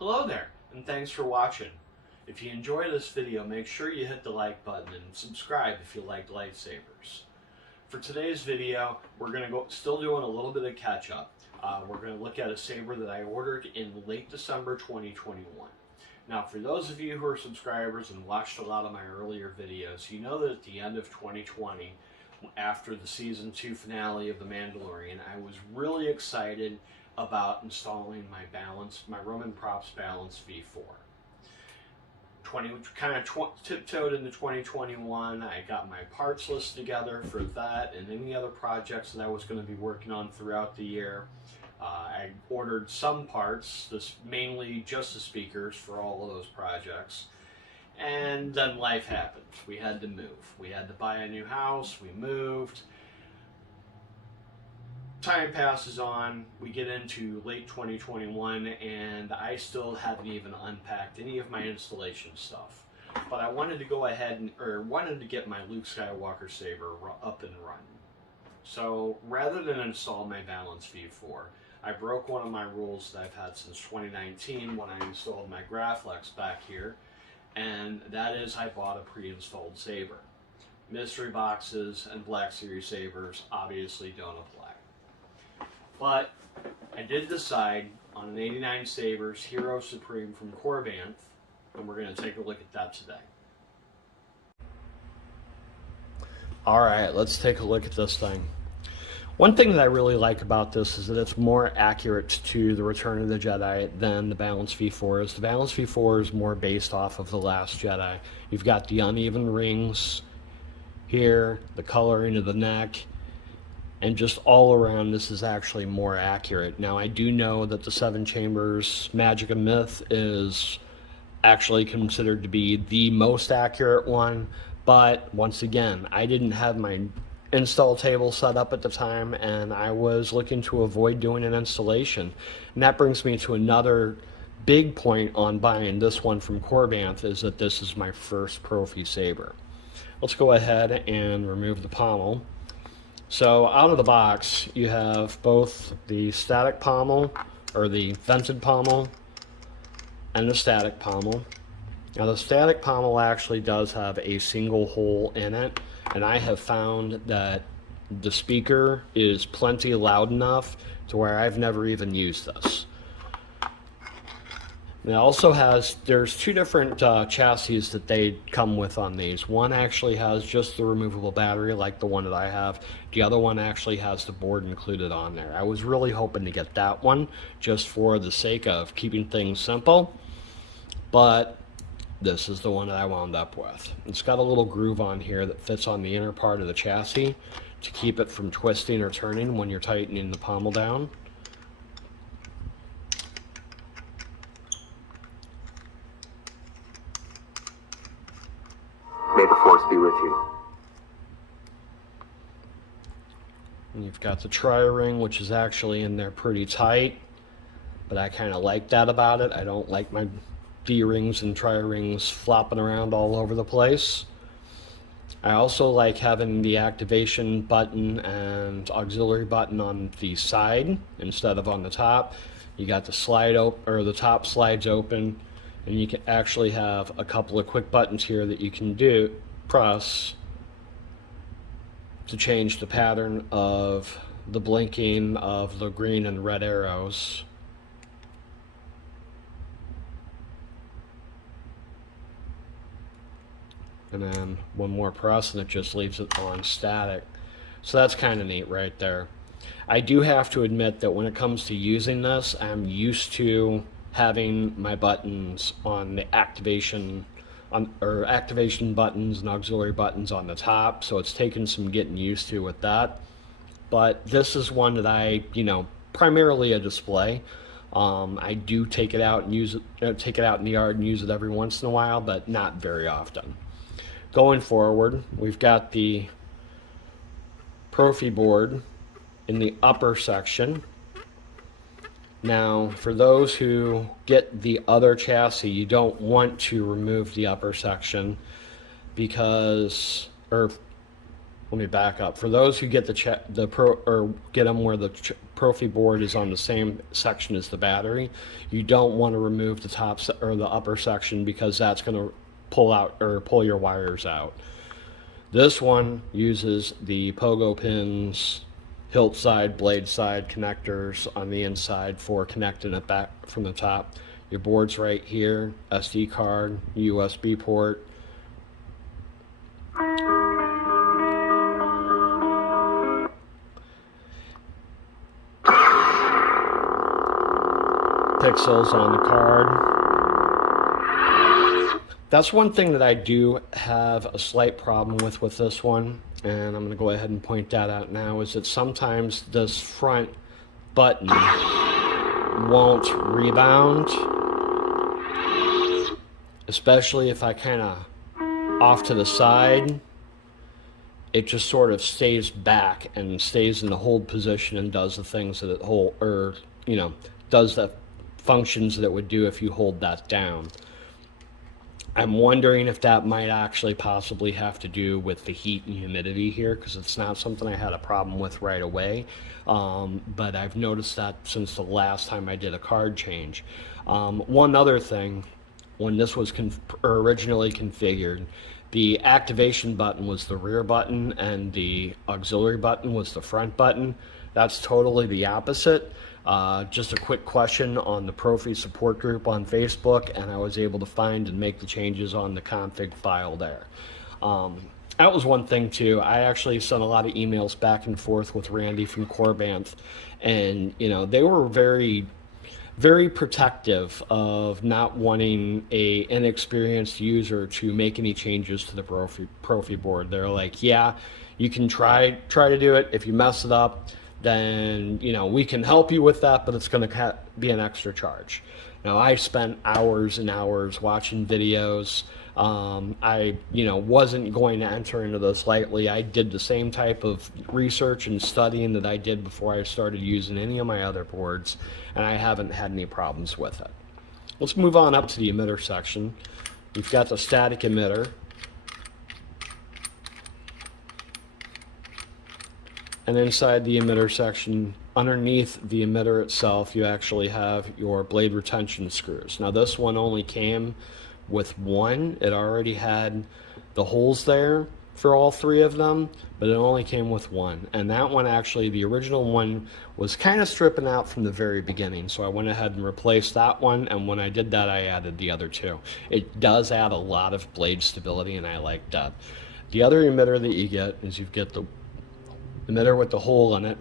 Hello there, and thanks for watching. If you enjoyed this video, make sure you hit the like button and subscribe if you like lightsabers. For today's video, we're going to go still doing a little bit of catch up. We're going to look at a saber that I ordered in late December 2021. Now, for those of you who are subscribers and watched a lot of my earlier videos, you know that at the end of 2020, after the season 2 finale of The Mandalorian, I was really excited about installing my Roman Props Balance V4. Tiptoed into 2021. I got my parts list together for that and any other projects that I was going to be working on throughout the year. I ordered some parts, mainly just the speakers for all of those projects. And then life happened. We had to move. We had to buy a new house. We moved. Time passes on, we get into late 2021, and I still haven't even unpacked any of my installation stuff. But I wanted to go ahead wanted to get my Luke Skywalker saber up and running. So rather than install my Balance V4, I broke one of my rules that I've had since 2019 when I installed my Graflex back here, and that is I bought a pre-installed saber. Mystery boxes and Black Series sabers obviously don't apply. But I did decide on an 89 Sabers Hero Supreme from Korbanth, and we're going to take a look at that today. Alright, let's take a look at this thing. One thing that I really like about this is that it's more accurate to the Return of the Jedi than the Balance V4 is. The Balance V4 is more based off of The Last Jedi. You've got the uneven rings here, the coloring of the neck, and just all around this is actually more accurate. Now I do know that the 7 Chambers Magic and Myth is actually considered to be the most accurate one, but once again, I didn't have my install table set up at the time, and I was looking to avoid doing an installation. And that brings me to another big point on buying this one from Korbanth, is that this is my first Proffie saber. Let's go ahead and remove the pommel. So out of the box, you have both the static pommel, or the vented pommel, and the static pommel. Now the static pommel actually does have a single hole in it, and I have found that the speaker is plenty loud enough to where I've never even used this. And it also has, there's 2 different chassis that they come with on these. One actually has just the removable battery like the one that I have. The other one actually has the board included on there. I was really hoping to get that one just for the sake of keeping things simple, but this is the one that I wound up with. It's got a little groove on here that fits on the inner part of the chassis to keep it from twisting or turning when you're tightening the pommel down. May the Force be with you. And you've got the tri-ring, which is actually in there pretty tight, but I kind of like that about it. I don't like my D-rings and tri-rings flopping around all over the place. I also like having the activation button and auxiliary button on the side instead of on the top. You got the slide open, or the top slides open, and you can actually have a couple of quick buttons here that you can press to change the pattern of the blinking of the green and red arrows. And then one more press and it just leaves it on static. So that's kind of neat right there. I do have to admit that when it comes to using this, I'm used to having my buttons on the activation buttons and auxiliary buttons on the top, so it's taken some getting used to with that. But this is one that I, primarily a display. I do take it out and use it, take it out in the yard and use it every once in a while, but not very often. Going forward, we've got the Proffie board in the upper section. Now, for those who get the other chassis, you don't want to remove the upper section because, let me back up. For those who get get them where the Proffie board is on the same section as the battery, you don't want to remove the or the upper section, because that's going to pull your wires out. This one uses the pogo pins, hilt side, blade side connectors on the inside for connecting it back from the top. Your board's right here, SD card, USB port. Pixels on the card. That's one thing that I do have a slight problem with this one, and I'm going to go ahead and point that out now, is that sometimes this front button won't rebound, especially if I kind of off to the side. It just sort of stays back and stays in the hold position and does the things that it does the functions that it would do if you hold that down. I'm wondering if that might actually possibly have to do with the heat and humidity here, because it's not something I had a problem with right away. But I've noticed that since the last time I did a card change. One other thing, when this was originally configured, the activation button was the rear button and the auxiliary button was the front button. That's totally the opposite. Just a quick question on the Proffie support group on Facebook, and I was able to find and make the changes on the config file there. That was one thing too. I actually sent a lot of emails back and forth with Randy from Korbanth, and they were very, very protective of not wanting an inexperienced user to make any changes to the Proffie board. They're like, yeah, you can try to do it. If you mess it up, then we can help you with that, but it's going to be an extra charge. Now, I spent hours and hours watching videos. I wasn't going to enter into this lightly. I did the same type of research and studying that I did before I started using any of my other boards, and I haven't had any problems with it. Let's move on up to the emitter section. You've got the static emitter. And inside the emitter section, underneath the emitter itself, you actually have your blade retention screws. Now this one only came with one. It already had the holes there for all three of them, but it only came with one. And that one, actually, the original one was kind of stripping out from the very beginning. So I went ahead and replaced that one, and when I did that, I added the other two. It does add a lot of blade stability, and I like that. The other emitter that you get is you get the emitter with the hole in it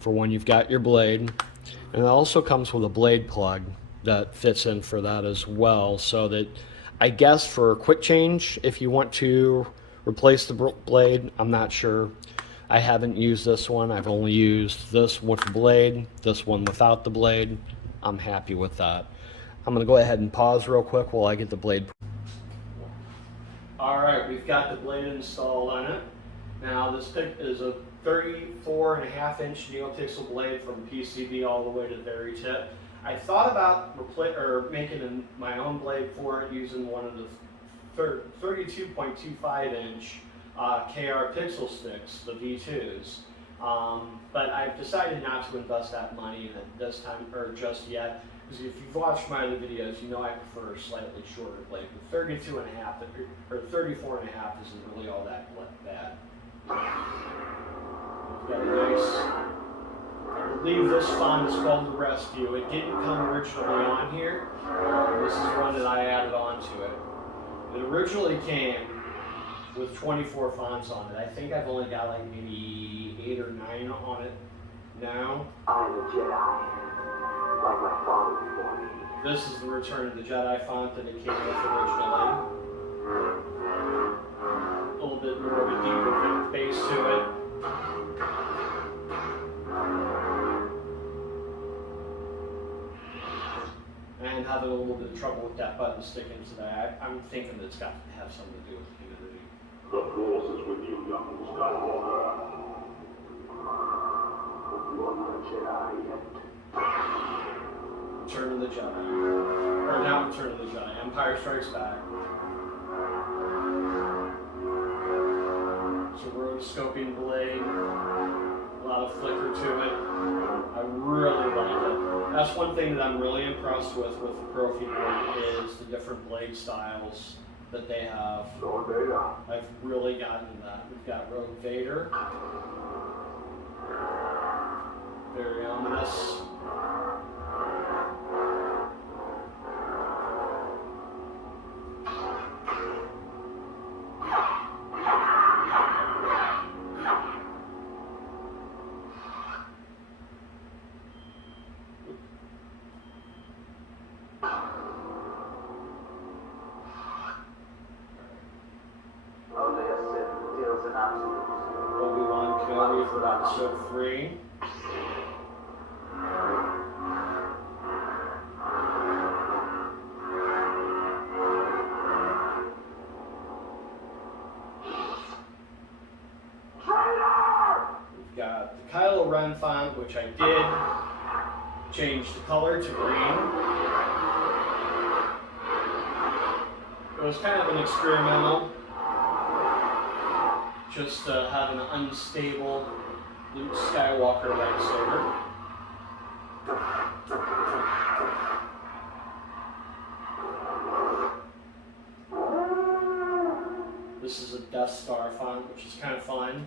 for when you've got your blade, and it also comes with a blade plug that fits in for that as well, so that I guess for a quick change, if you want to replace the blade, I'm not sure. I haven't used this one. I've only used this with the blade, this one without the blade. I'm happy with that. I'm going to go ahead and pause real quick while I get the blade. All right, we've got the blade installed on it. Now this is a 34.5-inch neopixel blade from PCB all the way to the very tip. I thought about making my own blade for it using one of the 32.25-inch KR pixel sticks, the V2s. But I've decided not to invest that money in it this time, or just yet, because if you've watched my other videos, you know I prefer a slightly shorter blade. But 32.5 or 34.5 isn't really all that bad. We've got a nice, I believe this font is called the Rescue. It didn't come originally on here. This is one that I added onto it. It originally came with 24 fonts on it. I think I've only got like maybe 8 or 9 on it now. I'm a Jedi, like my father before me. This is the Return of the Jedi font that it came with originally. A little bit more of a deeper base to it. And having a little bit of trouble with that button sticking to that. I'm thinking that it's got to have something to do with humidity. The Force is with you, young Skywalker. But you are not a Jedi yet. Return of the Jedi. Or not Return of the Jedi. Empire Strikes Back. So we're rotoscoping blade. A lot of flicker to it. I really like it. That's one thing that I'm really impressed with the Proffie board is the different blade styles that they have. Lord Vader. I've really gotten that. We've got Rogue Vader. Very ominous. Only a Sith deals in absolutes. Obi-Wan Kenobi for episode 3. We've got the Kylo Ren font, which I did change the color to green. It was kind of an experimental, just to have an unstable Luke Skywalker lightsaber. This is a Death Star font, which is kind of fun.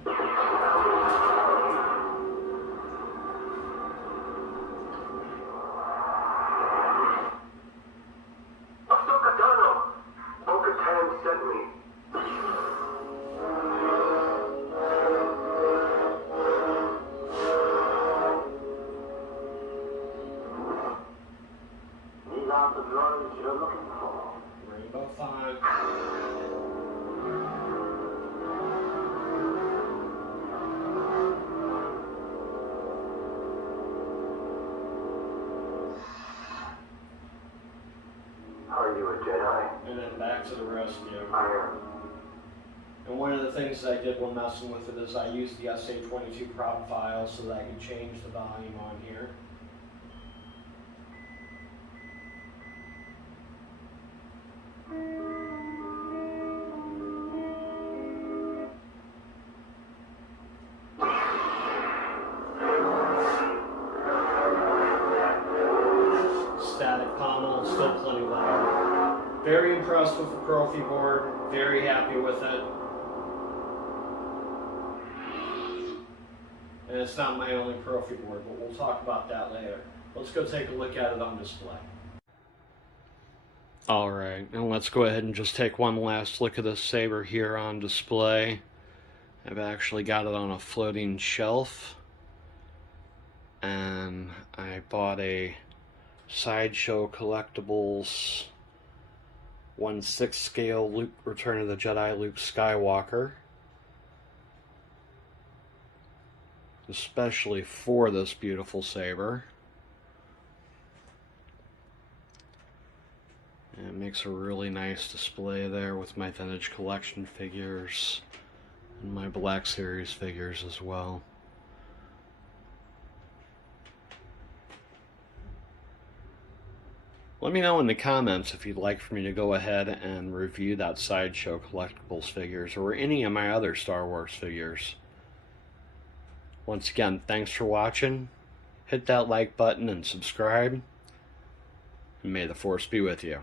Ahsoka Tano! Bo-Katan sent me. These aren't the droids you're looking for. Rainbow font. Are you a Jedi? And then back to the rescue. I And one of the things that I did when messing with it is I used the SA22 prop file so that I could change the volume on here. Static pommel, still plenty loud. Very impressed with the Proffie board, very happy with it. And it's not my only Proffie board, but we'll talk about that later. Let's go take a look at it on display. Alright, and let's go ahead and just take one last look at this Saber here on display. I've actually got it on a floating shelf. And I bought a Sideshow Collectibles 1/6 scale Return of the Jedi Luke Skywalker. Especially for this beautiful saber. And it makes a really nice display there with my Vintage Collection figures and my Black Series figures as well. Let me know in the comments if you'd like for me to go ahead and review that Sideshow Collectibles figures or any of my other Star Wars figures. Once again, thanks for watching. Hit that like button and subscribe. And may the Force be with you.